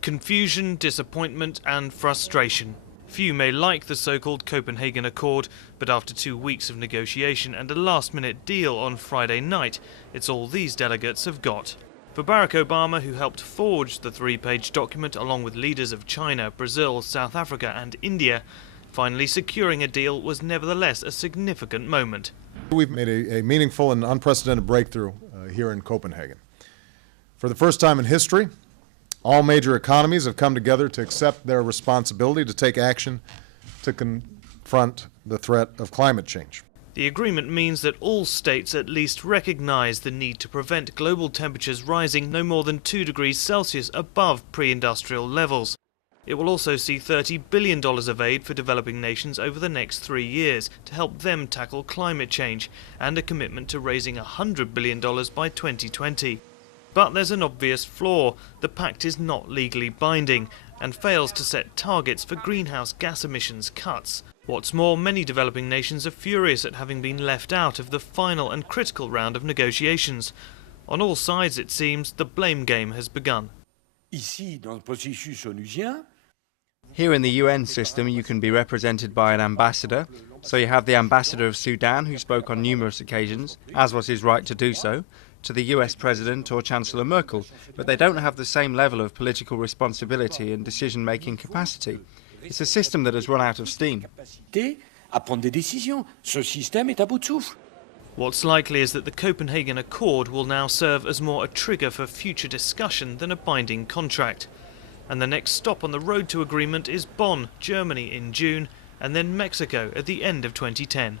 Confusion, disappointment and frustration. Few may like the so-called Copenhagen Accord, but after 2 weeks of negotiation and a last-minute deal on Friday night, it's all these delegates have got. For Barack Obama, who helped forge the 3-page document along with leaders of China, Brazil, South Africa and India, finally securing a deal was nevertheless a significant moment. We've made a meaningful and unprecedented breakthrough here in Copenhagen. For the first time in history, all major economies have come together to accept their responsibility to take action to confront the threat of climate change. The agreement means that all states at least recognize the need to prevent global temperatures rising no more than 2 degrees Celsius above pre-industrial levels. It will also see $30 billion of aid for developing nations over the next 3 years to help them tackle climate change, and a commitment to raising $100 billion by 2020. But there's an obvious flaw. The pact is not legally binding and fails to set targets for greenhouse gas emissions cuts. What's more, many developing nations are furious at having been left out of the final and critical round of negotiations. On all sides, it seems, the blame game has begun. Here in the UN system, you can be represented by an ambassador. So you have the ambassador of Sudan, who spoke on numerous occasions, as was his right to do so, to the US President or Chancellor Merkel, but they don't have the same level of political responsibility and decision-making capacity. It's a system that has run out of steam. What's likely is that the Copenhagen Accord will now serve as more a trigger for future discussion than a binding contract. And the next stop on the road to agreement is Bonn, Germany in June, and then Mexico at the end of 2010.